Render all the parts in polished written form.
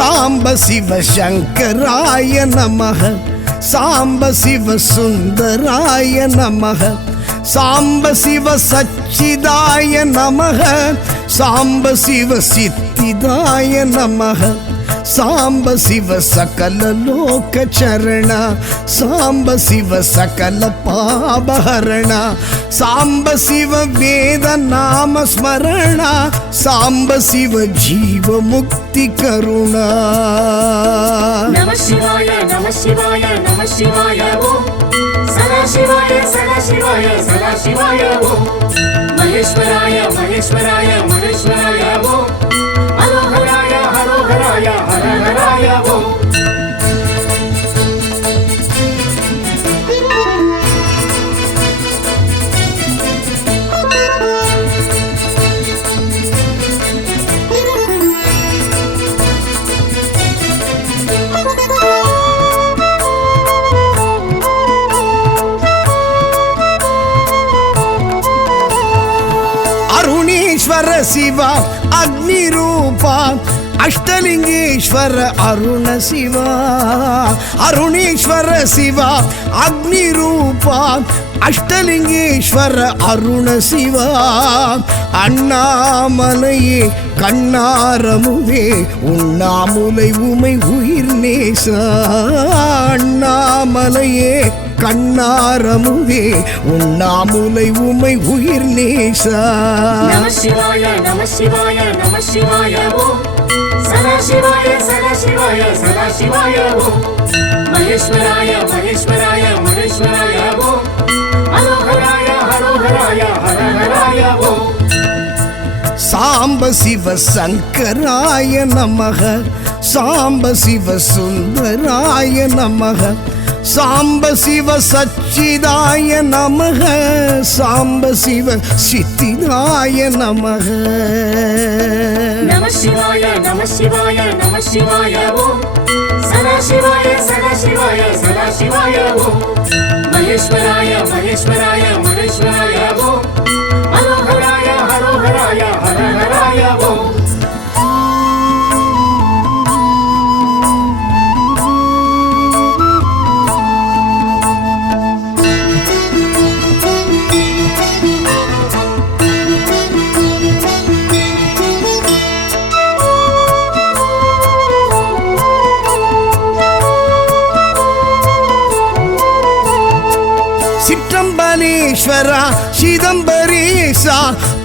சாம்ப சிவ சங்கராய நமக சாம்ப சிவ சுந்தராய நமக சாம்ப சிவ சச்சிதாய நமக சாம்ப சிவ சித்திதாய நமக சாம்ப சிவ சகல லோக சரண சாம்ப சிவ சகல பாபஹரண சாம்ப சிவ வேத நாம ஸ்மரண சாம்ப சிவ ஜீவ முக்தி கருணா நம சிவாய நம சிவாய நம சிவாய ஓம் சதா சிவாய சதா சிவாய சதா சிவாய ஓம் மகேஸ்வராய மகேஸ்வராய மகேஸ்வராய ஓம் ஹரோஹராய ஹரோஹராய ஹரஹராய ஓம் அருணேஸ்வர சிவா அக்னி ரூபா அஷ்டலிங்கேஸ்வர அருண சிவா அருணேஸ்வர சிவா அக்னி ரூபா அஷ்டலிங்கேஸ்வர அருண சிவா அண்ணாமலையே கண்ணாரமுவே உண்ணாமுலை உமை உயிர் நேசா அண்ணாமலையே கண்ணாரமுவே உண்ணாமுலை உமை உயிர் நேசா நம சிவாய நம சிவாய நம சிவாய ஓம் சதா சிவாய சதா சிவாய சதா சிவாய ஓம் மகேஸ்வராய மகேஸ்வராய மகேஸ்வராய ஓம் ஹரோஹராய ஹரோஹராய ஹரஹராய ஓம் சாம்ப சிவ சங்கராய நமக சாம்ப சிவ சுந்தராய நமக சாம்ப சிவ சச்சிதாய நமக சாம்ப சிவ சித்திதாய நமக நம சிவாய நம சிவாய நம சிவாய ஓம் சதா சிவாய சதா சிவாய சதா சிவாய ஓம் மகேஸ்வராய மகேஸ்வராய மகேஸ்வராய ஓம் ஹரோஹராய ஹரோஹராய ஹரஹராய ஓம் சிற்றம்பலேஸ்வரா சிதம்பரேசா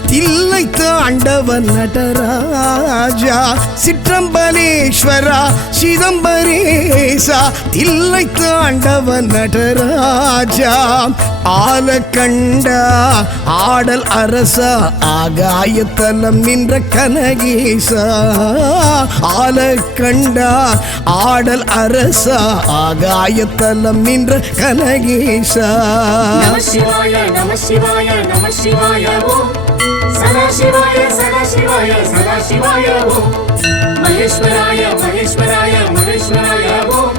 தில்லை தாண்டவன் நடராஜா சிற்றம்பலேஸ்வரா சிதம்பரேசா தில்லை தாண்டவன் நடராஜா ஆலக்கண்டா ஆடல் அரசா ஆகாயத்தலம் நின்ற கனகேசா ஆலக்கண்டா ஆடல் அரசா ஆகாயத்தலம் நின்ற கனகேசா நம சிவாய நம சிவாய நம சிவாய ஓம் சதா சிவாய சதா சிவாய சதா சிவாய ஓம் மகேஸ்வராய மகேஸ்வராய மகேஸ்வராய ஓம்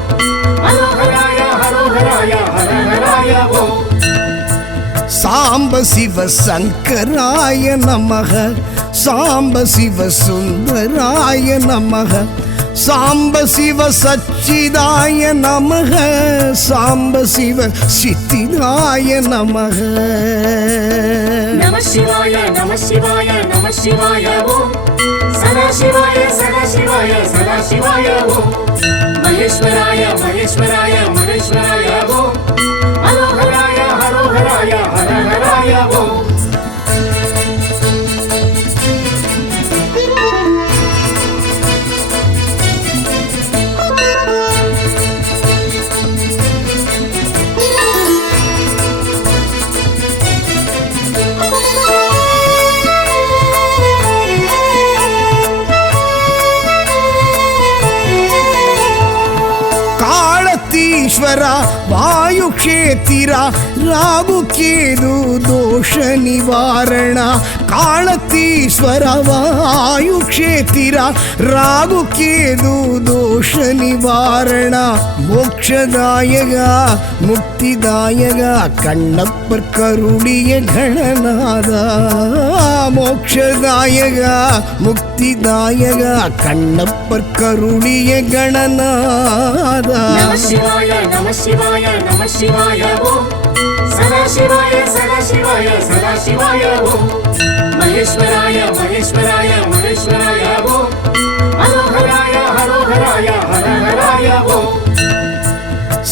ஹரோஹராய ஹரோஹராய ஹரஹராய ஓம் சாம்ப சிவ சங்கராய நமக சாம்ப சிவ சுந்தராய நமக சாம்ப சிவ சச்சிதாய நமக சாம்ப சிவ சித்திதாய நமக நம சிவாய நம சிவாய நம சிவாய ஓம் சதா சிவாய சதா சிவாய சதா சிவாய ஓம் மகேஸ்வராய மகேஸ்வராய மகேஸ்வராய ஓம் ஹரோஹராய ஹரோஹராய ஹரஹராய ஓம் ಕಾಳತೀಶ್ವರ ವಾಯುಕ್ಷೇತ್ರ ರಾಗುಕೇದು ದೋಷ ನಿವಾರಣ ಕಾಳತೀಶ್ವರ ವಾಯುಕ್ಷೇತ್ರ ರಾಗುಕೇದು ದೋಷ ನಿವಾರಣ மோட்சதாயக முக்திதாயக கண்ணப்பர் கருளிய கணநாதா மோட்சதாயக முக்திதாயக கண்ணப்பர் கருளிய கணநாதா நம சிவாய நம சிவாய நம சிவாய ஓம் சதா சிவாய சதா சிவாய சதா சிவாய ஓம் மகேஸ்வராய மகேஸ்வராய மகேஸ்வராய ஓம் ஹரோஹராய ஹரோஹராய ஹரஹராய ஓம்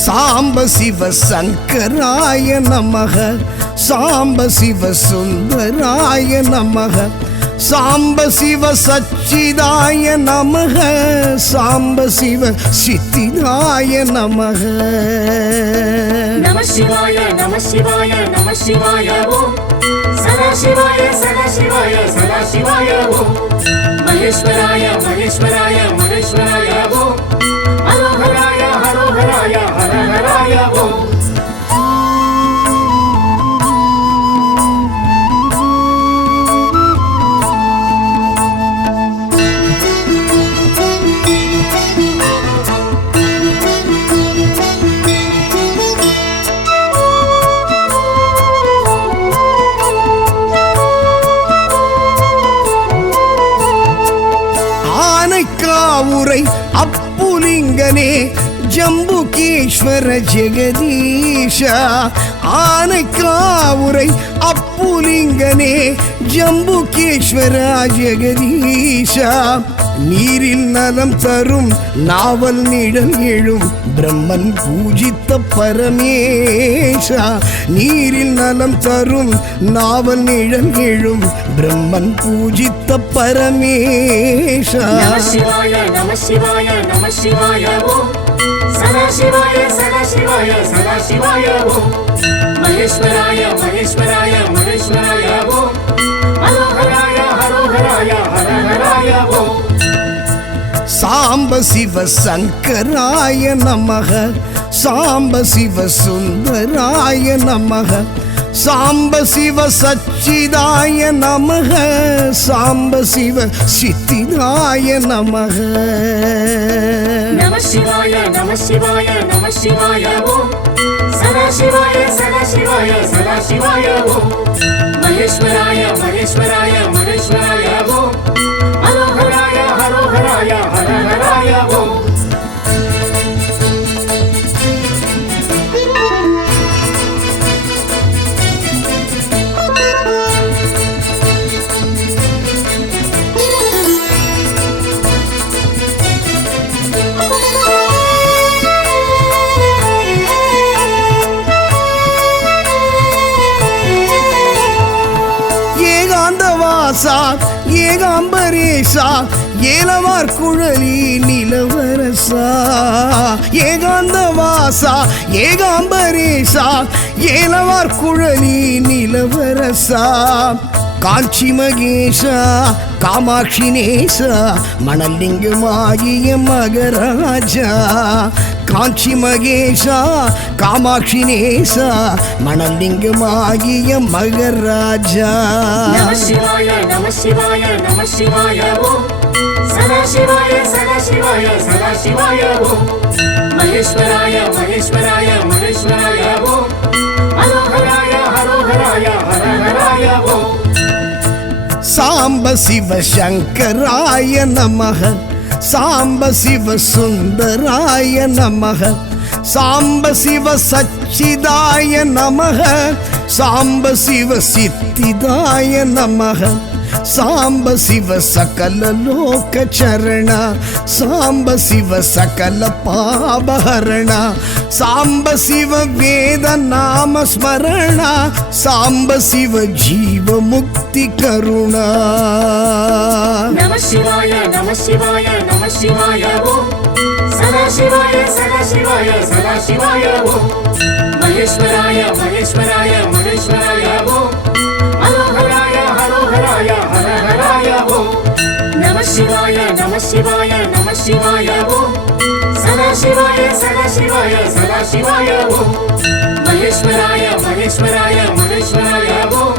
சாம்ப சிவ சங்கராய நமக சாம்ப சிவ சுந்தராய நமக சாம்ப சிவ சச்சிதாய நமக சாம்ப சிவ சித்திதாய நமக நம சிவாய நம சிவாய நம சிவாய ஓம் சதா சிவாய சதா சிவாய சதா சிவாய ஓம் மகேஸ்வராய மகேஸ்வராய மகேஸ்வராய ஓம் ஹரோஹராய ஹரோஹராய ஹரஹராய ஓம் ஆனைக்காவுரை அப்புலிங்கனே ஜம்புகேஸ்வர ஜெகதீஷ ஆனைக்காவுரை அப்புலிங்கனே ஜம்புகேஸ்வர ஜெகதீஷ நீரில் நலம் தரும் நாவல் நிழல் எழும் பிரம்மன் பூஜித்த பரமேஷா நீரில் நலம் தரும் நாவல் நிழல் எழும் பிரம்மன் பூஜித்த பரமேஷா நம சிவாய நம சிவாய நம சிவாய ஓம் சதா சிவாய சதா சிவாய சதா சிவாய ஓம் மகேஸ்வராய மகேஸ்வராய மகேஸ்வராய ஓம் ஹரோஹராய ஹரோஹராய ஹரஹராய ஓம் சாம்ப சிவ சங்கராய நமக சாம்ப சிவ சுந்தராய நமக சாம்ப சிவ சச்சிதாய நமக சாம்ப சிவ சித்திதாய நமக நம சிவாய நம சிவாய நம சிவாய ஓம் சதா சிவாய சதா சிவாய சதா சிவாய ஓம் மகேஸ்வராய மகேஸ்வராய மகேஸ்வராய ஓம் ஹரோஹராய ஹரோஹராய ஹரஹராய ஓம் ஏகாந்தவாசா ஏகாம்பரேசா ஏலவார் குழலி நிலவரசா ஏகாந்தவாசா ஏகாம்பரேசா ஏலவார் குழலி நிலவரசா காஞ்சி மகேஷா காமாட்சி நேசா மணலிங்கமாகிய மகராஜா காஞ்சி மகேஷா காமாட்சி நேசா மணலிங்கமாகிய மகராஜா நம சிவாய நம சிவாய நம சிவாய ஓம் சதா சிவாய சதா சிவாய சதா சிவாய ஓம் மகேஸ்வராய மகேஸ்வராய மகேஸ்வராய ஓம் ஹரோஹராய ஹரோஹராய ஹரஹராய ஓம் சாம்ப சிவ சங்கராய நமக சாம்ப சிவ சுந்தராய நமக சாம்ப சிவ சச்சிதாய நமக சாம்ப சிவ சித்திதாய நமக சாம்ப சிவ சகல லோக சரண சாம்ப சிவ சகல பாபஹரண சாம்ப சிவ வேத நாம ஸ்மரண சாம்ப சிவ ஜீவ முக்தி கருணா நம சிவாய நம சிவாய நம சிவாய ஓம் சதா சிவாய சதா சிவாய சதா சிவாய ஓம் மகேஸ்வராய மகேஸ்வராய மகேஸ்வராய ஓம் ஹரோஹராய ஹரோஹராய ஹரஹராய ஓம் நம சிவாய நம சிவாய நம சிவாய ஓம் सदाशिवाय सदाशिवाय सदाशिवाय ओम महेश्वराय महेश्वराय महेश्वराय ओम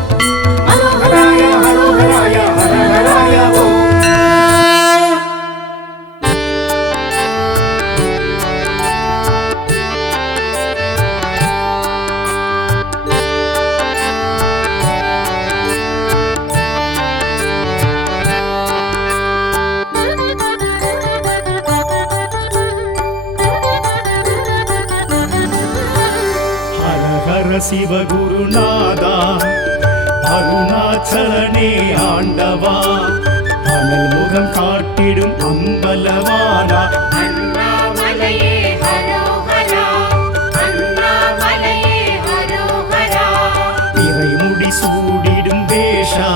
हरोहराय हरोहराय हरहराय ओम சிவகுருநாதா அருணாச்சலனே ஆண்டவா அனல் முகம் காட்டிடும் அம்பலவானா அண்ணாமலையே ஹரோஹரா அண்ணாமலையே ஹரோஹரா இறைமுடி சூடிடும் வேஷா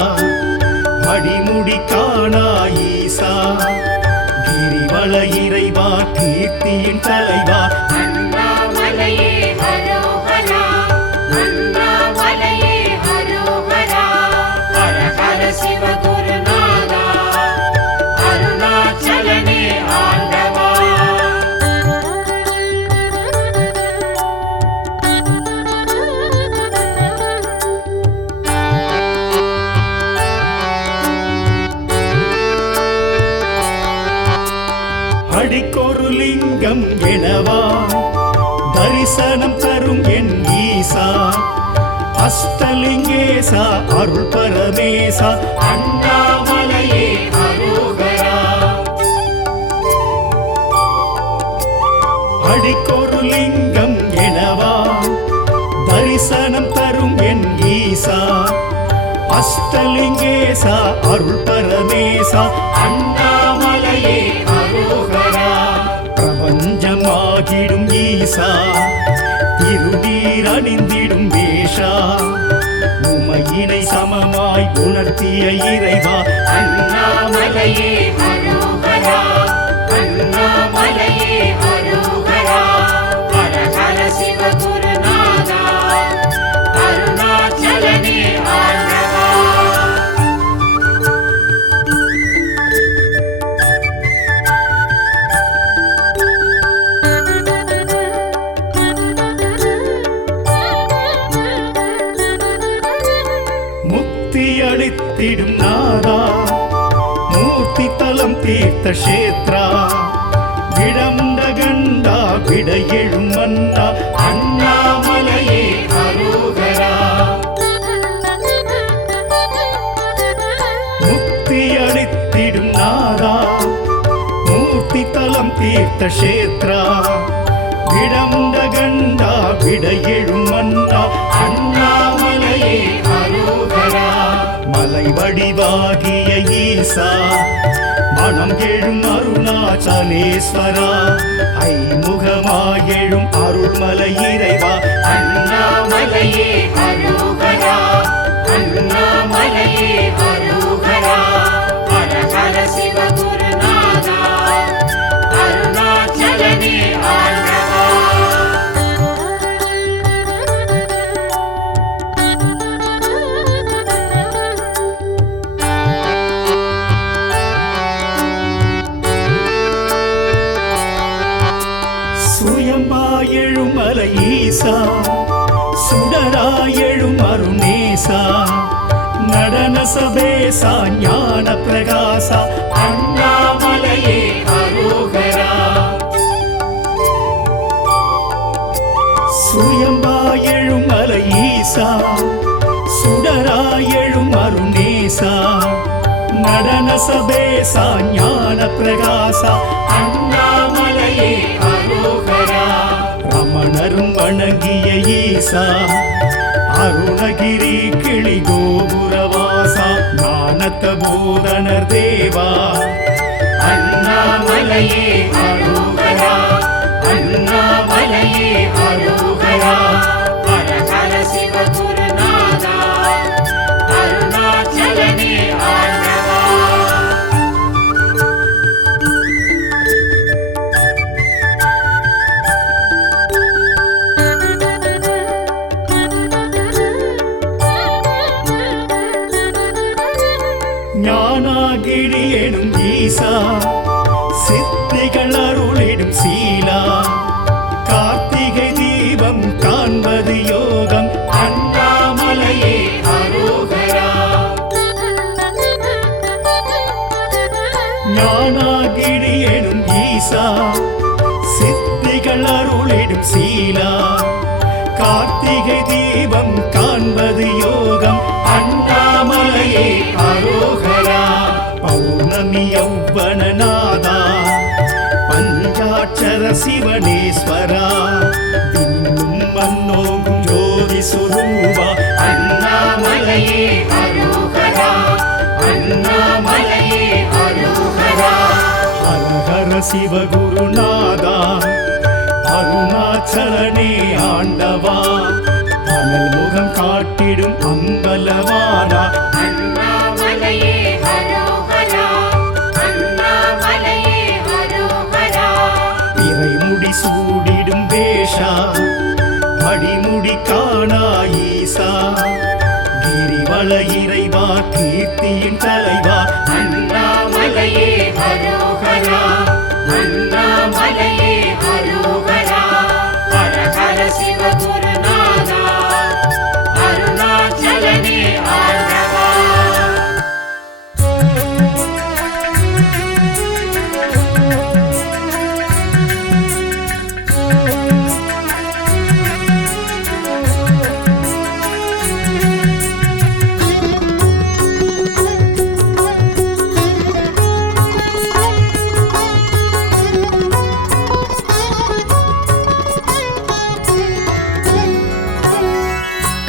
அடிமுடி காணா ஈசா கிரிவல இறைவா கீர்த்தியின் தலைவா அண்ணாமலையே ஹரோஹரா அண்ணாமலையே ஹரோஹரா ஹர ஹர சிவகுருநாதா அருணாச்சலனே ஆண்டவா அடிக்கொரு லிங்கம் எனவா தரிசனம் தரும் என் ஈசா அஷ்டலிங்கேசா அருள் பரமேசா அண்ணாமலையே ஹரோஹரா அடிக்கொரு லிங்கம் எனவா தரிசனம் தரும் என் ஈசா அஷ்டலிங்கேசா அருள் பரமேசா அண்ணாமலையே ஹரோஹரா பிரபஞ்சமாகிடும் ஈசா திருநீர் அணிந்திடும் வேஷா உமையினை சமமாய் உணர்த்திய இறைவா அண்ணாமலையே ஹரோஹரா அண்ணாமலையே ஹரோஹரா ஹர ஹர சிவகுருநாதா அருணாச்சலனே ஆண்டவா முக்தி அளித்திடும் நாதா மூர்த்தி தலம் தீர்த்த கஷேத்ரா விடமுண்ட கண்டா விட எழும் மன்னா அண்ணாமலையே ஹரோஹரா முக்தி அளித்திடும் நாதா மூர்த்தி தலம் தீர்த்த கஷேத்ரா விடமுண்ட கண்டா விட எழும் மன்னா அண்ணாமலையே ஹரோஹரா மலை வடிவாகிய ஈசா மனம் எழும் அருணாச்சலேஸ்வரா ஐமுகமாயெழும் அருள்மலை இறைவா அண்ணாமலையே ஹரோஹரா அண்ணாமலையே ஹரோஹரா ஹர ஹர சிவகுருநாதா அருணாச்சலனே ஆண்டவா சுயமாயெழும் மலை ஈசா சுடராயெழும் அருணேசா நடன சபேசா ஞான பிரகாசா அண்ணாமலையே ஹரோஹரா சுயம்பாயெழும் மலை ஈசா சுடராயெழும் அருணேசா நடன சபேசா ஞான பிரகாசா அண்ணாமலையே ஹரோஹரா ரமணரும் வணங்கிய ஈசா அருணகிரி கிளி கோபுரவாசா ஞானத்த போதனர் தேவா அண்ணாமலையே ஹரோஹரா அண்ணாமலையே ஹரோஹரா ஹர ஹர சிவகுருநாதா அருணாச்சலனே ஆண்டவா ஞானாகிரி எனும் ஈசா சித்திகள் அருள் அருளிடும் சீலா கார்த்திகை தீபம் காண்பது யோகம் அண்ணாமலையே அரோகரா பௌர்ணமி யௌவனநாதா பஞ்சாட்சர சிவனேஸ்வரா விண்ணும் மண்ணோகும் ஜோதி சுரூபா அண்ணாமலையே அரோகரா அண்ணாமலையே அரோகரா ஹர ஹர சிவகுருநாதா அருணாச்சலனே ஆண்டவா அனல் முகம் காட்டிடும் அம்பலவானா அண்ணாமலையே அரோகரா அண்ணாமலையே அரோகரா பிறைமுடி சூடிடும் வேஷா அடிமுடி காணா ஈசா கிரிவல இறைவா கீர்த்தியின் தலைவா அண்ணாமலையே அரோகரா அண்ணாமலையே அரோகரா ஹர ஹர சிவகுருநாதா அருணாச்சலனே ஆண்டவா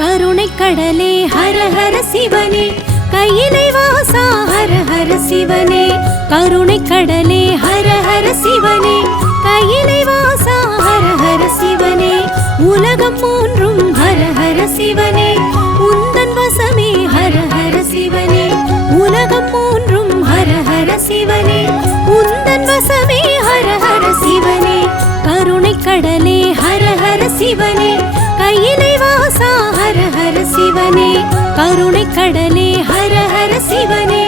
கருணை கடலே ஹர ஹர சிவனே கையிலை வாசா ஹர ஹர சிவனே கருணை கடலே ஹர ஹர சிவனே கையிலை வாசா ஹர ஹர சிவனே உலகம் மூன்றும் ஹர ஹர சிவனே உந்தன் வசமே ஹர ஹர சிவனே உலகம் மூன்றும் ஹர ஹர சிவனே உந்தன் வசமே ஹர ஹர சிவனே கருணை கடலே ஹர ஹர சிவனே கையிலை வாசா ஹர ஹர சிவனே கருணை கடலே ஹர ஹர சிவனே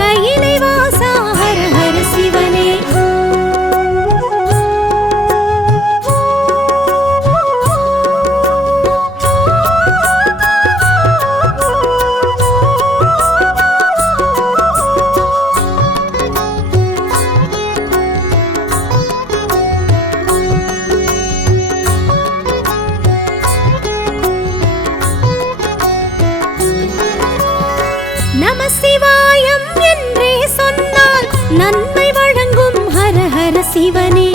கையிலை வாசா ஹர ஹர சிவனே நம சிவாயம் என்றே சொன்னால் நன்மை வழங்கும் ஹர ஹர சிவனே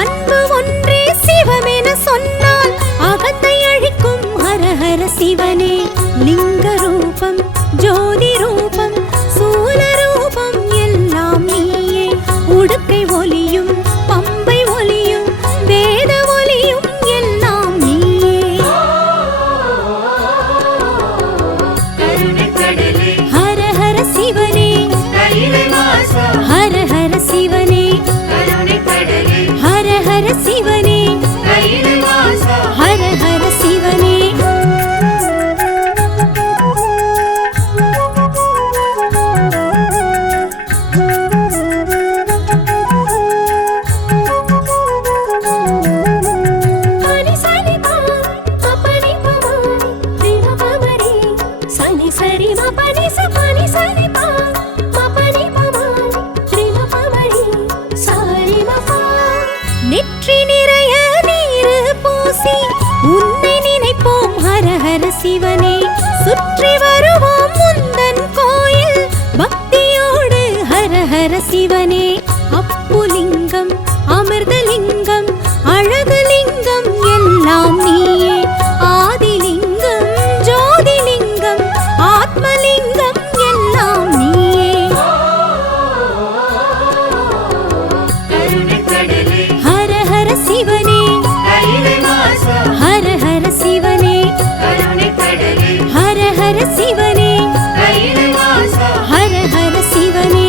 அன்பு ஒன்றே சிவமென சொன்னால் அகத்தை அழிக்கும் ஹர ஹர சிவனே லிங்க ரூபம் ஜோதி ரூபம் சூல ரூபம் எல்லாம் நீயே உடுக்கை ஒலியும் பம்பை ஒலியும் வேத ஒலியும் எல்லாம் நீயே கருணை கடலே ஹர ஹர சிவனே கையிலை வாசா ஹர ஹர சிவனே கருணை கடலே ஹர ஹர சிவனே கையிலை வாசா ஹர ஹர சிவனே பனி சனி பா பபனி பமரி ரிம பமரி சனி சரி ம பனி ச பனி சனி பா பபனி பமரி ரிம பமரி சரி ம பா நெற்றி நிறைய நீர் பூசி உன்னை நினைப்போம் ஹர ஹர சிவனே சுற்றி வருவோம் முந்தன் கோயில் பக்தியோடு ஹர ஹர சிவனே அப்புலிங்கம் அமிர்தலிங்கம் அழகுலிங்கம் எல்லாம் நீயே ஆதிலிங்கம் ஜோதிலிங்கம் ஆத்மலிங்கம் எல்லாம் நீயே கருணை கடலே ஹர ஹர சிவனே கையிலை வாசா ஹர ஹர சிவனே கருணை கடலே ஹர ஹர சிவனே கையிலை வாசா ஹர ஹர சிவனே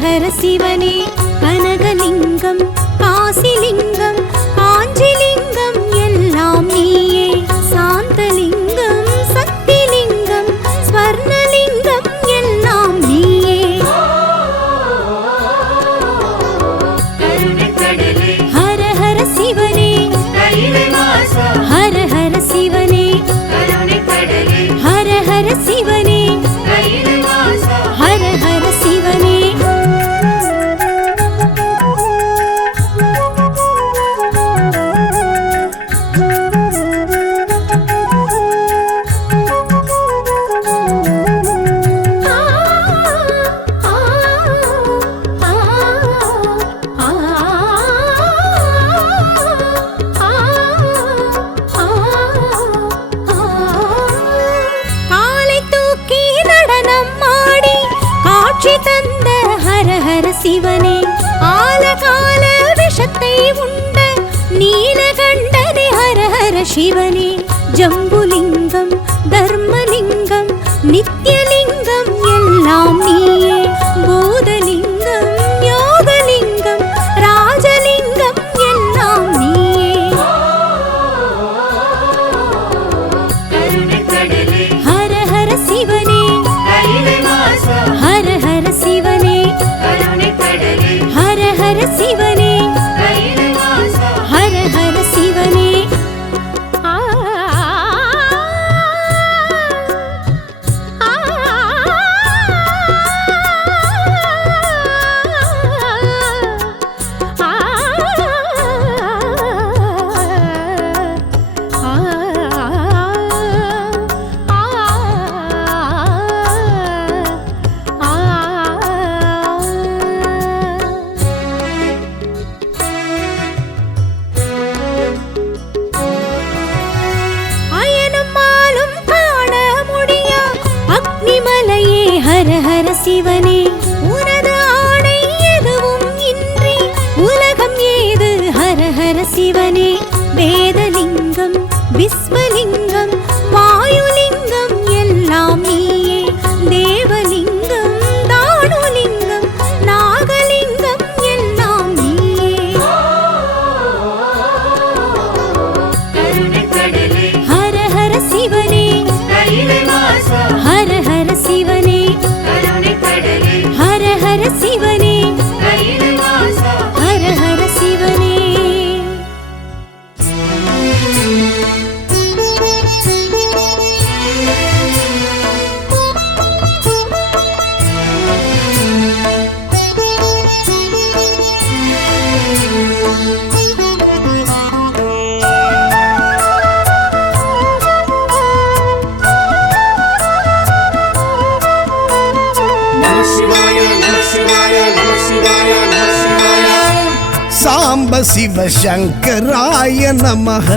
ஹர சிவனே கனகலிங்கம் காசிலிங்கம் காஞ்சிலிங்கம் எல்லாம் நீயே சாந்தலிங்கம் சக்திலிங்கம் ஸ்வர்ணலிங்கம் எல்லாம் நீயே கருணை கடலே ஹர ஹர சிவனே கையிலை வாசா ஹர ஹர சிவனே கருணை கடலே ஹர ஹர சிவனே கையிலை வாசா ஹர ஹர சிவனே காலை தூக்கி நடனம் ஆடி காட்சி தந்த ஹர ஹர சிவனே ஆலகால விஷத்தை உண்ட நீலகண்டனே ஹர ஹர சிவனே ஜம்புலிங்கம் தர்மலிங்கம் நித்யலிங்கம் எல்லாம் நீயே பூதலிங்கம் யோகலிங்கம் ராஜலிங்கம் எல்லாம் நீயே கருணை கடலே ஹர ஹர சிவனே கையிலை வாசா ஹர ஹர சிவனே கருணை கடலே ஹர ஹர சிவனே கையிலை வாசா ஹர ஹர சிவனே ஆ ஆ அயனும் மாலும் காண முடியா அக்னிமலையே ஹர ஹர சிவனே உனது ஆணை எதுவும் இன்றி உலகம் ஏது ஹர ஹர சிவனே வேதலிங்கம் விஸ்வலிங்கம் வாயுலிங்கம் எல்லாம் நீயே தேவலிங்கம் தானுலிங்கம் நாகலிங்கம் எல்லாம் நீயே கருணை கடலே ஹர ஹர சிவனே கையிலை வாசா ஹர ஹர சிவனே கருணை கடலே ஹர ஹர சிவனே கையிலை வாசா ஹர ஹர சிவனே நம சிவாய நம சிவாய நம சிவாய நம சிவாய சாம்ப சிவ சங்கராய நமஹ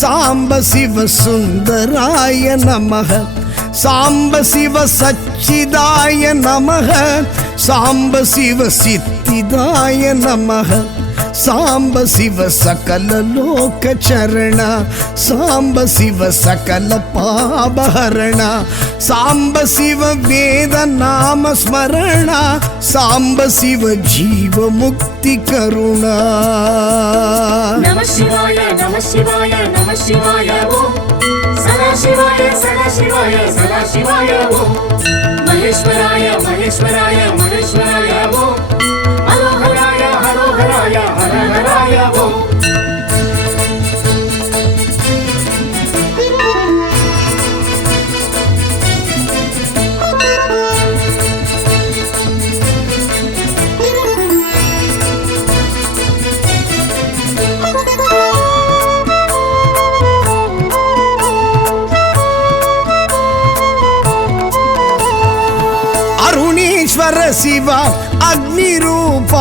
சாம்ப சிவ சுந்தராய நமஹ சாம்ப சிவ சச்சிதாய நமஹ சாம்ப சிவ சித்திதாய நமஹ சாம்ப சிவ சகல லோக சரண சாம்ப சிவ சகல பாபஹரண சாம்ப சிவ வேத நாம ஸ்மரண சாம்ப சிவ ஜீவ முக்தி கருணா நம சிவாய நம சிவாய நம சிவாய ஓம் சதா சிவாய சதா சிவாய சதா சிவாய ஓம் மகேஸ்வராய மகேஸ்வராய மகேஸ்வராய ஓம் ஹரோஹராய ஹரோஹராய ஹரஹராய ஓம் ಅರುಣೇಶ್ವರ ಶಿವ ಅಗ್ನಿರೂಪ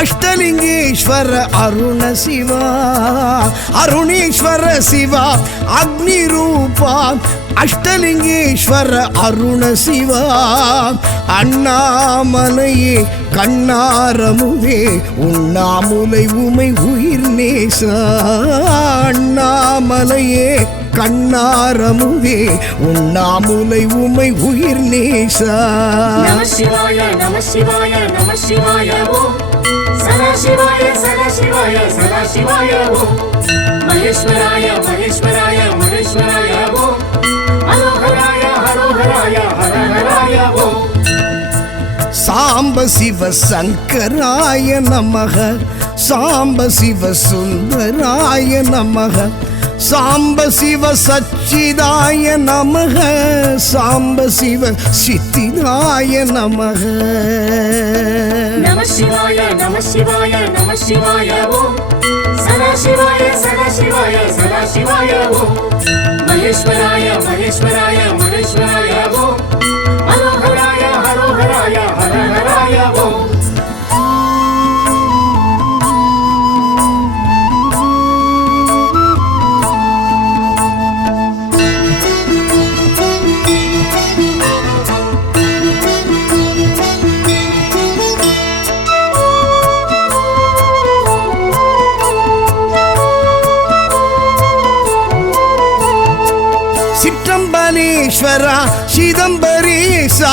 ಅಷ್ಟಲಿಂಗೇಶ್ವರ ಅರುಣ ಶಿವ ಅರುಣೇಶ್ವರ ಶಿವ ಅಗ್ನಿರೂಪ ಅಷ್ಟಲಿಂಗೇಶ್ವರ ಅರುಣ ಶಿವ அண்ணாமலையே கண்ணாரமுதே உண்ணாமுலை உமை உயிர் நேச அண்ணாமலையே கண்ணாரமுதே உண்ணாமுலை உமை உயிர் நேசா. நம சிவாய நம சிவாய நம சிவாய ஓம் சதா சிவாய சதா சிவாய சதா சிவாய ஓம் மகேஸ்வராய மகேஸ்வராய மகேஸ்வராய ஓம் ஹரோஹராய ஹரோஹராய ஹரஹராய ஓம் சாம்ப சிவ சங்கராய நமக சாம்ப சிவ சுந்தராய நமக சாம்ப சிவ சச்சிதாய நமக சாம்ப சிவ சித்திதாய நமக. நம சிவாய நம சிவாய நம சிவாய ஓம் சதா சிவாய சதா சிவாய சதா சிவாய ஓம் மகேஸ்வராய மகேஸ்வராய மகேஸ்வராய ஓம் ஹரோஹராய ஹரோஹராய ஹரஹராய ஓம் சிற்றம்பலேஸ்வரா சிதம்பரேசா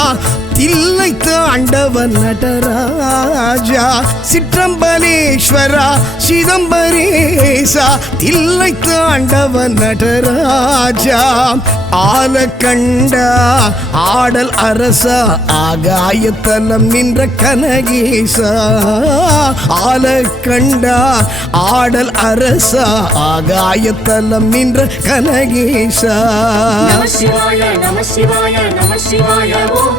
தில்லை தாண்டவன் நடராஜா. சிற்றம்பலேஸ்வரா சிதம்பரேசா தில்லை தாண்டவன் நடராஜா. ஆலக்கண்டா ஆடல் அரசா ஆகாயத்தலம் நின்ற கனகேசா. ஆலக்கண்டா ஆடல் அரசா ஆகாயத்தலம் நின்ற கனகேசா. நம சிவாய நம சிவாய நம சிவாய ஓம்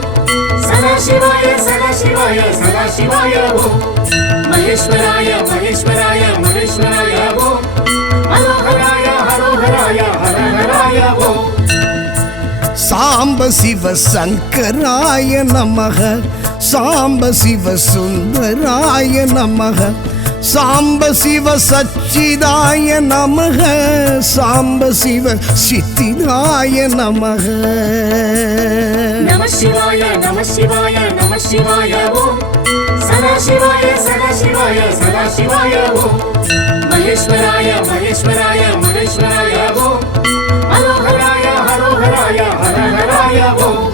சதா சிவாய சதா சிவாய சதா சிவாய ஓம் மகேஸ்வராய மகேஸ்வராய மகேஸ்வராய ஓம் ஹரோஹராய ஹரோஹராய ஹரஹராய ஓம் சாம்ப சிவ சங்கராய நமக சாம்ப சிவ சுந்தராய நமக சாம்ப சிவ சச்சிதாய நமக சாம்ப சிவ சித்திதாய நமக. நம சிவாய நம சிவாய நம சிவாய ஓம் சதா சிவாய சதா சிவாய சதா சிவாய ஓம் மகேஸ்வராய மகேஸ்வராய மகேஸ்வராய ஓம் ஹரோஹராய ஹரோஹராய ஹரஹராய ஓம்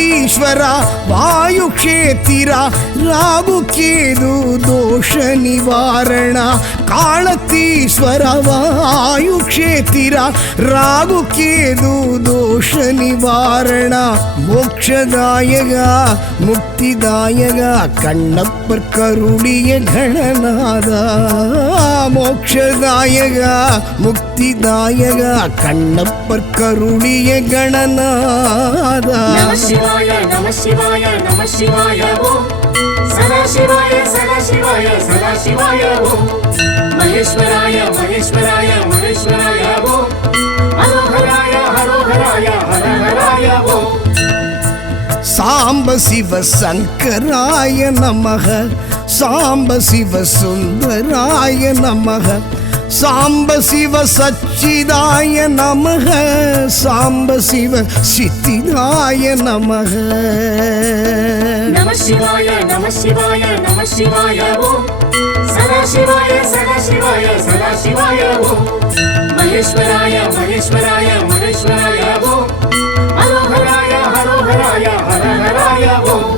ஈஸ்வரா வாயு க்ஷேத்திரா ராகு கேது தோஷ நிவாரண. காலத்தீஸ்வர வாயு க்ஷேத்திரா ராகு கேது தோஷ நிவாரண. மோக்ஷதாயகா முக்திதாயகா கண்ணப்பர் கருளிய கணநாதா. மோக்ஷதாயகா முக்திதாயகா கண்ணப்பர் கருளிய கணநாதா. நம சிவாய நம சிவாய நம சிவாய ஓம் சதா சிவாய சதா சிவாய சதா சிவாய ஓம் மகேஸ்வராய மகேஸ்வராய மகேஸ்வராய ஓம் ஹரோஹராய ஹரோஹராய ஹரஹராய ஓம் சாம்ப சிவ சங்கராய நமக சாம்ப சிவ சுந்தராய நமக சாம்ப சிவ சச்சிதாய நமக சாம்ப சிவ சித்திதாய நமக. நம சிவாய நம சிவாய நம சிவாய ஓம் சதா சிவாய சதா சிவாய சதா சிவாய ஓம் மகேஸ்வராய மகேஸ்வராய மகேஸ்வராய ஓம் ஹரோஹராய ஹரோஹராய ஹரஹராய ஓம்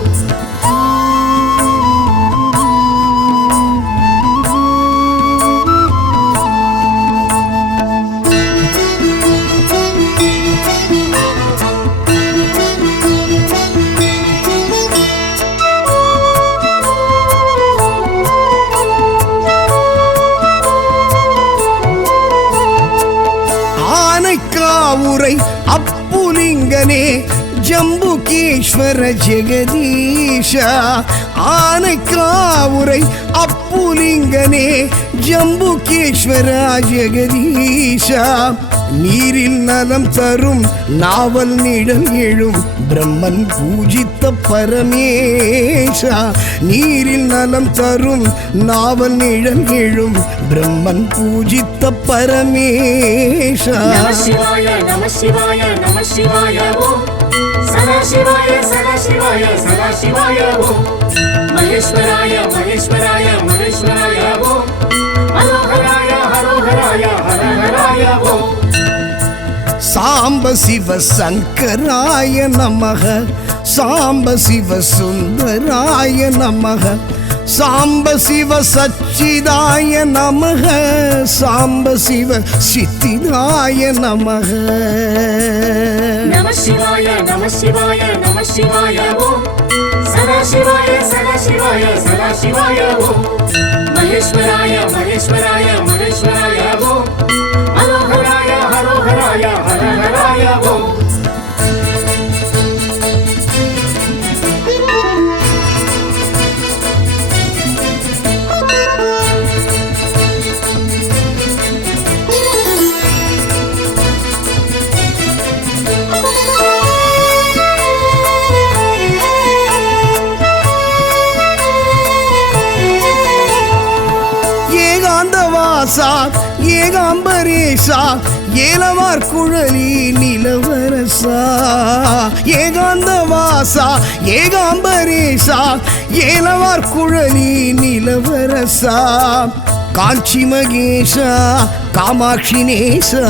ஆனைக்காவுரை அப்புலிங்கனே ஜம்புகேஸ்வர ஜெகதீஷா. ஆனைக்காவுரை அப்புலிங்கனே ஜம்புகேஸ்வரா ஜெகதீஷா நீரில் நலம் தரும் நாவல் நிழல் எழும் பிரம்மன் பூஜித்த பரமேஷா நீரில் நலம் தரும் நாவல் நிழல் எழும் பிரம்மன் பூஜித்த பரமேஷா நம சிவாய நம சிவாய நம சிவாய ஓம் சதாசிவாய சதாசிவாய சதாசிவாய ஓம் மகேஸ்வராய மகேஸ்வராய மகேஸ்வராய ஓம் ஹரோஹராய ஹரோஹராய ஹரஹராய ஓம் சாம்ப சிவ சங்கராய நமக சாம்ப சிவ சுந்தராய நமக சாம்ப சிவ சச்சிதாய நமக சாம்ப சிவ சித்திதாய நமக நம சிவாய நம சிவாய நம சிவாய ஓம் சதாசிவாய சதாசிவாய சதாசிவாய ஓம் மகேஸ்வராய மகேஸ்வராய மகேஸ்வராய ஓம் ஹரோஹராய ஹரோஹராய ஹரஹராய ஓம் ஏகாந்தவாசா ஏகாம்பரேசா ஏலவார் குழலி நிலவரசா ஏகாந்தவாசா ஏகாம்பரேசா ஏலவார் குழலி நிலவரசா காஞ்சி மகேஷா காமாட்சி நேசா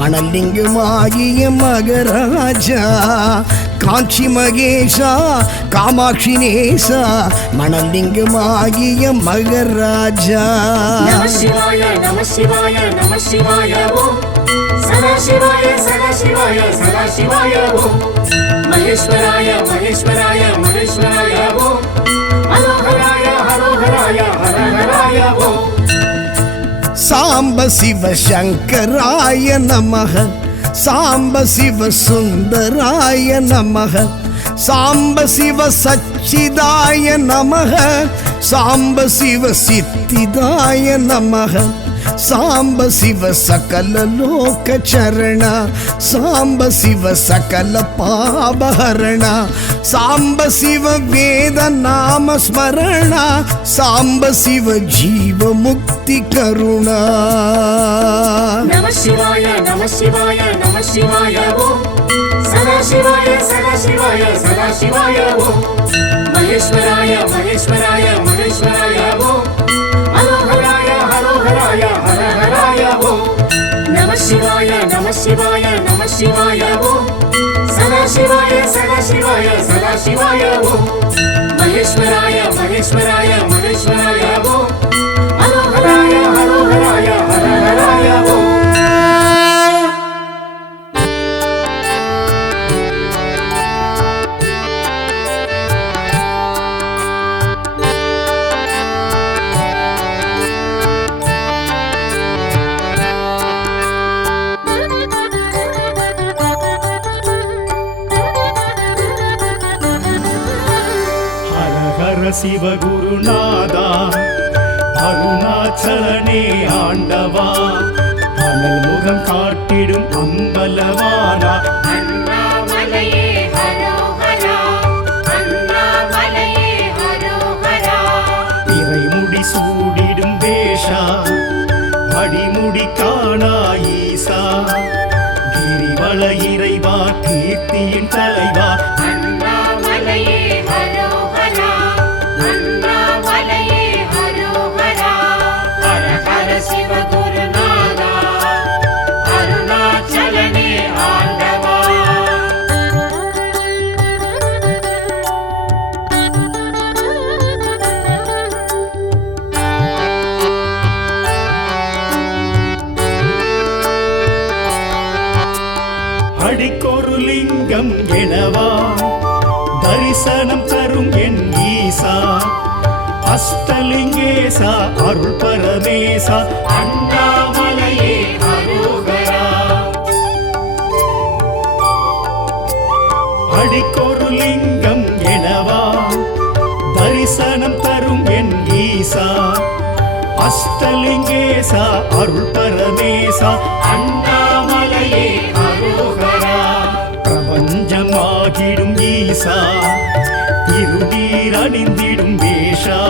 மணலிங்கமாகிய மகராஜா காஞ்சி மகேஷா காமாட்சி நேசா மணலிங்கமாகிய மகராஜா நம சிவாய நம சிவாய நம சிவாய ஓம் சதாசிவாய சதாசிவாய சதாசிவாய ஓம் மகேஸ்வராய மகேஸ்வராய மகேஸ்வராய ஓம் ஹரோஹராய ஹரோஹராய ஹரஹராய ஓம் சாம்ப சிவ சங்கராய நமக சாம்ப சிவ சுந்தராய நமக சாம்ப சிவ சச்சிதாய நமக சாம்ப சிவ சித்திதாய நமக சாம்ப சிவ சகல லோக சரண சாம்ப சிவ சகல பாபஹரண சாம்ப சிவ வேத நாம ஸ்மரண சாம்ப சிவ ஜீவ முக்தி கருணா நம சிவாய நம சிவாய நம சிவாய ஓம் சதாசிவாய சதாசிவாய சதாசிவாய ஓம் மகேஸ்வராய மகேஸ்வராய மகேஸ்வராய ஓம் ஹரோஹராய ஹரோஹராய ஹரஹராய ஓம் நம சிவாய நம சிவாய நம சிவாய ஓம் சதாசிவாய சதாசிவாய சதாசிவாய ஓம் மகேஸ்வராய மகேஸ்வராய மகேஸ்வராய ஓம் ஹரோஹராய ஹரோஹராய ஹரஹராய ஓம் சிவகுருநாதா அருணாச்சலனே ஆண்டவா அனல் முகம் காட்டிடும் அம்பலவானா அண்ணாமலையே ஹரோஹரா அண்ணாமலையே ஹரோஹரா இறைமுடி சூடிடும் வேஷா அடிமுடி காணா ஈசா கிரிவல இறைவா கீர்த்தியின் தலைவா அண்ணாமலையே ஹரோஹரா அண்ணாமலையே ஹரோஹரா ஹர ஹர சிவகுருநாதா அருணாச்சலனே ஆண்டவா அடிக்கொரு லிங்கம் எனவா தரிசனம் தரும் என் ஈசா அஷ்டலிங்கேசா அருள் பரமேசா அண்ணாமலையே ஹரோஹரா அடிக்கொரு லிங்கம் எனவா தரிசனம் தரும் என் ஈசா அஷ்டலிங்கேசா அருள் பரமேசா அண்ணாமலையே அரோகரா பிரபஞ்சமாகிடும் ஈசா திருநீர் அணிந்திடும் வேஷா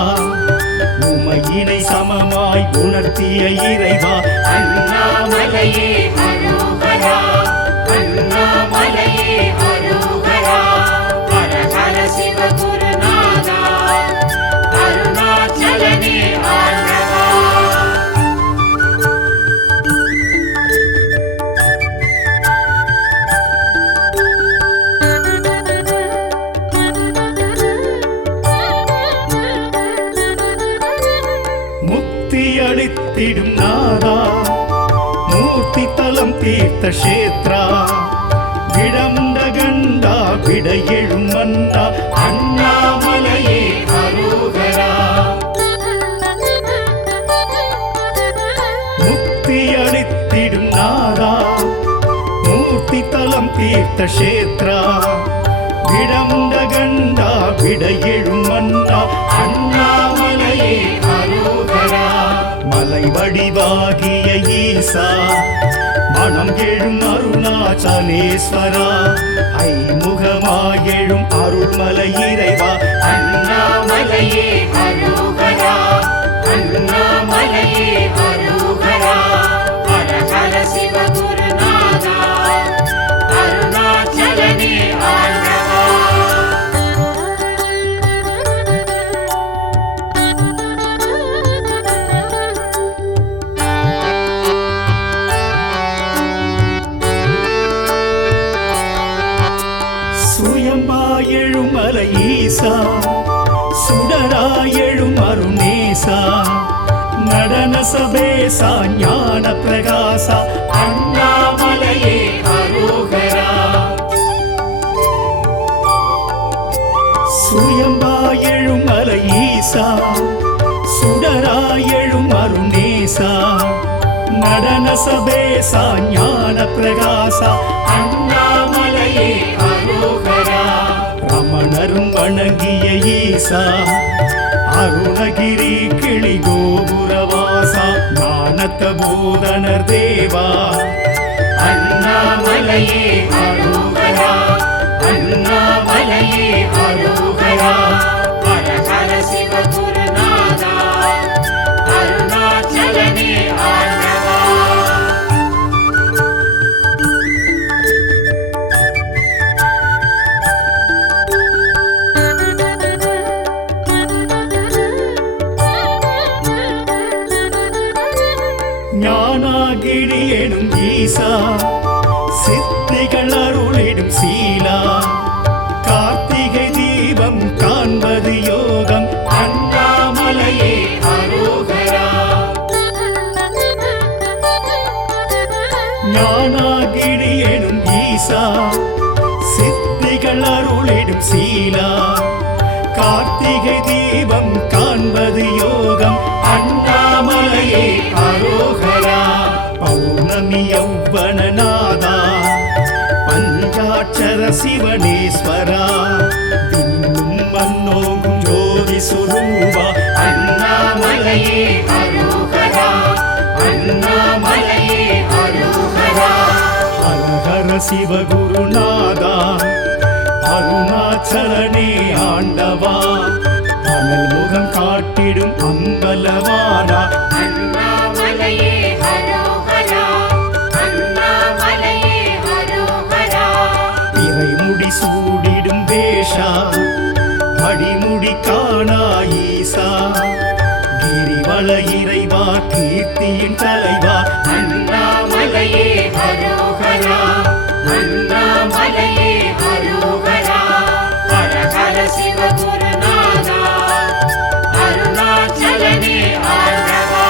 உமையினை சமமாய் உணர்த்திய இறைவா அண்ணாமலையே அரோகரா அண்ணாமலையே அரோகரா ஹர ஹர சிவ குருநாதா அருணாச்சலனே ஆண்டவா முக்தி அளித்திடும் நாதா மூர்த்தி தலம் தீர்த்த கஷேத்ரா விடமுண்ட கண்டா விட எழும் மன்னா அண்ணாமலையே அரோகரா முக்தி அளித்திடும் நாதா மூர்த்தி தலம் தீர்த்த கஷேத்ரா விடமுண்ட கண்டா விட எழும் மன்னா அண்ணாமலையே அரோகரா மலை வடிவாகிய ஈசா மனம் எழும் அருணாச்சலேஸ்வரா ஐமுகமாயெழும் அருள்மலை இறைவா அண்ணாமலையே அரோகரா அண்ணாமலையே அரோகரா ஹர ஹர சிவ குருநாதா அருணாச்சலனே ஆண்டவா சுயம்பாயெழும் மலை ஈசா சுடராயெழும் அருணேசா நடன சபேசா ஞான பிரகாசா அண்ணாமலையே அரோகரா சுயம்பாயெழும் மலை ஈசா சுடராயெழும் அருணேசா நடன சபேசா ஞான பிரகாசா அண்ணாமலையே அரோகரா ரமணரும் வணங்கிய ஈசா அருணகிரி கிளி கோபுரவாசா ஞானத்த போதனர் தேவா அண்ணாமலையே அரோகரா அண்ணாமலையே அரோகரா ஹர ஹர சிவ குருநாதா அருணாச்சலனே ஆண்டவா ஞானாகிரி எனும் ஈசா சித்திகள் அருளிடும் சீலா கார்த்திகை தீபம் காண்பது யோகம் அண்ணாமலையே அரோகரா ஞானாகிரி எனும் ஈசா சித்திகள் அருளிடும் சீலா கார்த்திகை தீபம் காண்பது யோகம் அண்ணாமலையே அரோகரா பௌர்ணமி யௌவனநாதா பஞ்சாட்சர சிவனேஸ்வரா விண்ணும் மன்னோங்கும் ஜோதி சுரூபா அண்ணாமலையே அரோகரா அண்ணாமலையே அரோகரா ஹர ஹர சிவகுருநாதா அருணாச்சலனே ஆண்டவா அனல் முகம் காட்டிடும் அம்பலவானா அண்ணாமலையே அரோகரா அண்ணாமலையே அரோகரா இறைமுடி சூடிடும் வேஷா அடிமுடி காணா ஈசா கிரிவல இறைவா கீர்த்தியின் தலைவா அண்ணாமலையே அரோகரா அண்ணாமலையே அரோகரா ஹர ஹர சிவ குருநாதா அருணாச்சலனே ஆண்டவா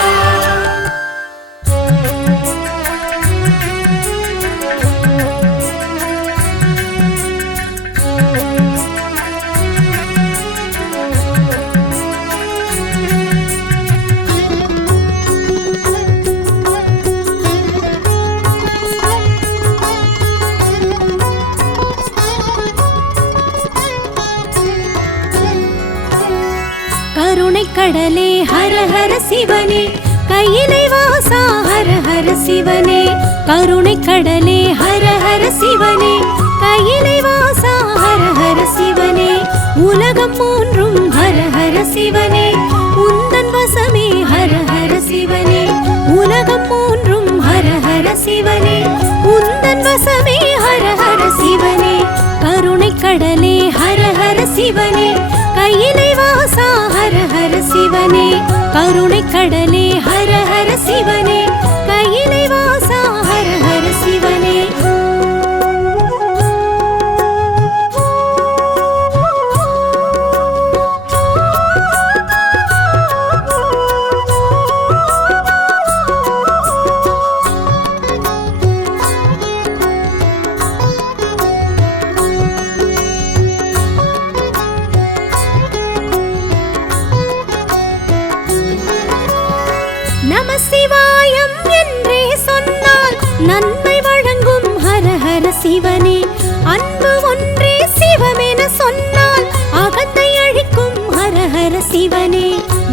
கடலே ஹர ஹர சிவனே கையிலை வாசா ஹர ஹர சிவனே கருணை கடலே ஹர ஹர சிவனே கையிலை வாசா ஹர ஹர சிவனே உலகம் மூன்றும் ஹர ஹர சிவனே உந்தன் வசமே ஹர ஹர சிவனே உலகம் மூன்றும் ஹர ஹர சிவனே உந்தன் வசமே ஹர ஹர சிவனே கருணை கடலே ஹர ஹர சிவனே கையிலை வாசா ஹர ஹர சிவனே கருணை கடலே ஹர ஹர சிவனே கையிலை வாசா ஹர ஹர சிவனே நம சிவாயம் என்றே சொன்னால் நன்மை வழங்கும் ஹர ஹர சிவனே அன்பு ஒன்றே சிவமென சொன்னால் அகத்தை அழிக்கும் ஹர ஹர சிவனே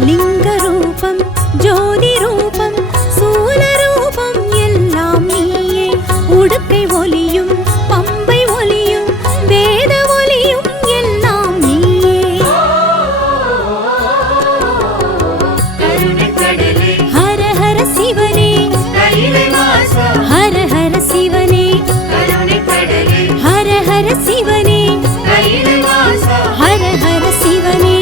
லிங்க ரூபம் ஜோதி ரூபம் சூல ரூபம் எல்லாம் நீயே உடுக்கை ஒலியும் பம்பை ஒலியும் வேத ஒலியும் எல்லாம் நீயே கருணை கடலே ஹர ஹர சிவனே கையிலை வாசா ஹர ஹர சிவனே கருணை கடலே ஹர ஹர சிவனே கையிலை வாசா ஹர ஹர சிவனே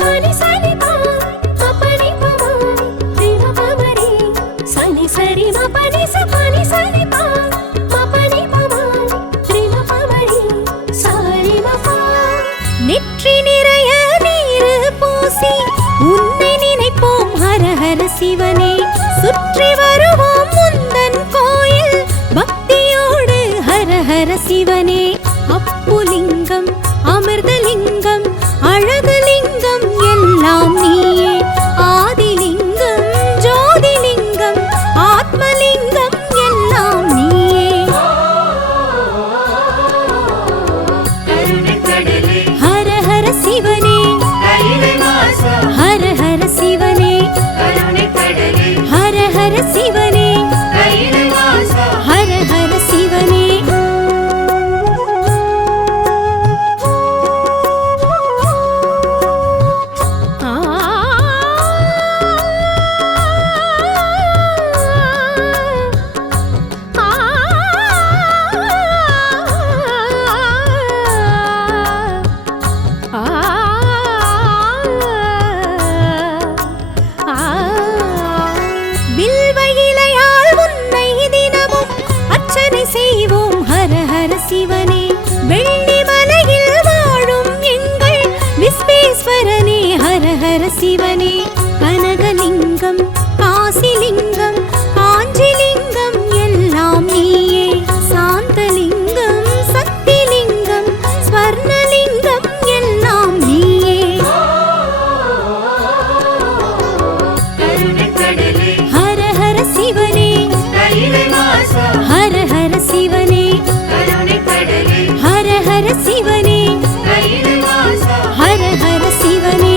பனி சரி பா பனி பமா ரிம பமரி சனி சரி ம பனி ச பனி சரி பா பனி பமா ரிம பமரி சரி ம பா நெற்றி நிறைய நீர் பூசி உன்னை நினைப்போம் ஹர ஹர சிவனே சுற்றி வருவோம் முந்தன் கோயில் பக்தியோடு ஹர ஹர சிவனே அப்புலிங்கம் அமிர்தலிங்கம் அழகுலிங்கம் எல்லாம் நீயே ஆதிலிங்கம் ஜோதிலிங்கம் ஆத்மலிங்கம் எல்லாம் நீயே கருணை கடலே ஹர ஹர சிவனே கையிலை வாசா ஹர ஹர சிவனே கருணை கடலே ஹர ஹர சிவனே கையிலை வாசா ஹர ஹர சிவனே ஆ வில்வ இலையால் உன்னை தினமும் அர்ச்சனை செய்வோம் ஹர ஹர சிவனே வெள்ளி மலையில் வாழும் எங்கள் விஸ்வேஸ்வரனே ஹர ஹர சிவனே கனகலிங்கம் காசிலிங்கம் காஞ்சிலிங்கம் எல்லாம் நீயே சாந்தலிங்கம் சக்திலிங்கம் ஸ்வர்ணலிங்கம் எல்லாம் நீயே கருணை கடலே ஹர ஹர சிவனே கையிலை வாசா ஹர ஹர சிவனே கருணை கடலே ஹர ஹர சிவனே கையிலை வாசா ஹர ஹர சிவனே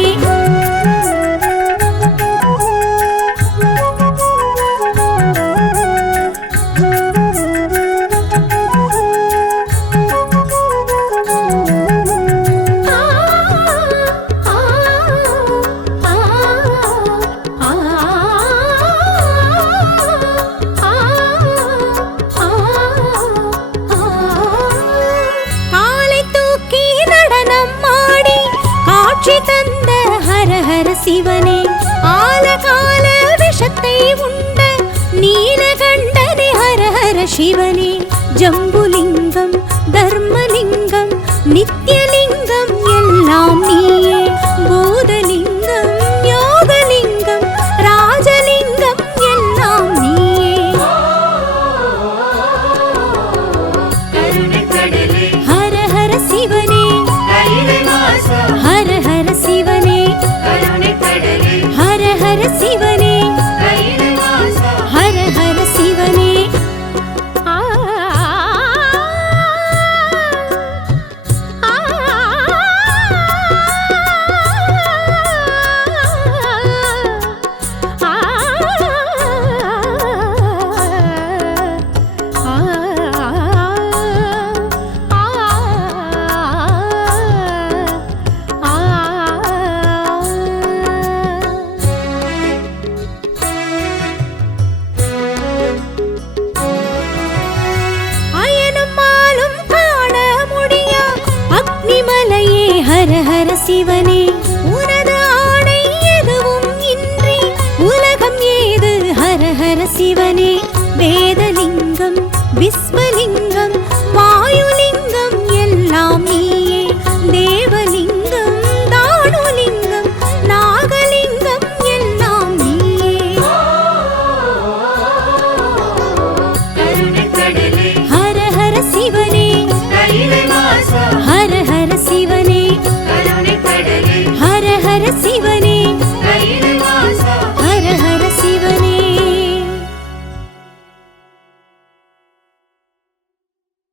காலை தூக்கி நடனம் ஆடி காட்சி தந்த ஹர ஹர சிவனே ஆலகால விஷத்தை உண்ட நீலகண்டனே ஹர ஹர சிவனே ஜம்புலிங்கம் தர்மலிங்கம் நித்யலிங்கம் எல்லாம் நீயே பூதலிங்கம் யோகலிங்கம் ராஜலிங்கம் எல்லாம் நீயே கருணை கடலே ஹர ஹர சிவனே கையிலை வாசா ஹர ஹர சிவனே கருணை கடலே ஹர ஹர சிவனே கையிலை விஸ்வலிங்கம் வாயுலிங்கம் எல்லாம் நீயே தேவலிங்கம் தானுலிங்கம் நாகலிங்கம் எல்லாம் நீயே கருணை கடலே ஹர ஹர சிவனே கையிலை வாசா ஹர ஹர சிவனே கருணை கடலே ஹர ஹர